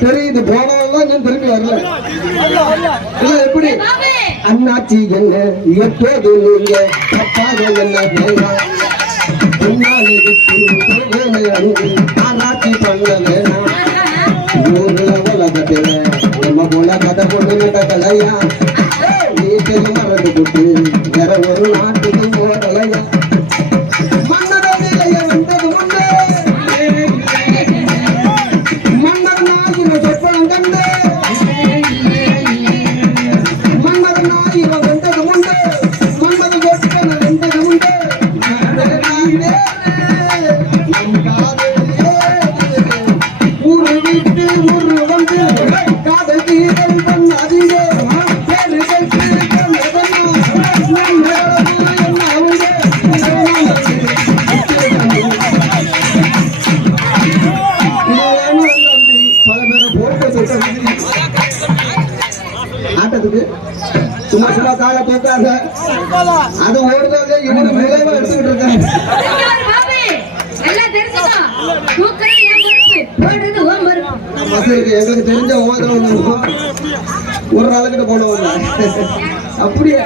தெரியுது போனவெல்லாம் திரும்பி வரல? இல்ல எப்படி? பாபு, அண்ணாச்சி என்ன எப்போது நீங்க தப்பாக என்ன ஆராய்ச்சி பண்ண வேணாம் ஊர்ல உலகத்துல நம்ம போல கதை பொண்ணு கலையா வீட்டில் மறந்து விட்டு வேற ஒரு நாட்டுக்கு விட்டு ஊரு வந்து காதல் கீதல் பண்ணாதீங்க பேரு கட்டு பண்ணதெல்லாம் நம்ம என்ன அவங்க பல பேரை போட்டு ஆட்டத்துக்கு? சும்மா சும்மா காலை தூக்காத அது ஓடுறவங்க இவரு விளைவா எடுத்துக்கிட்டு இருக்காங்க. பசங்களுக்கு எங்களுக்கு தெரிஞ்ச ஓதுறவங்க ஒரு நாளுக்கிட்ட போனவங்க. அப்படியே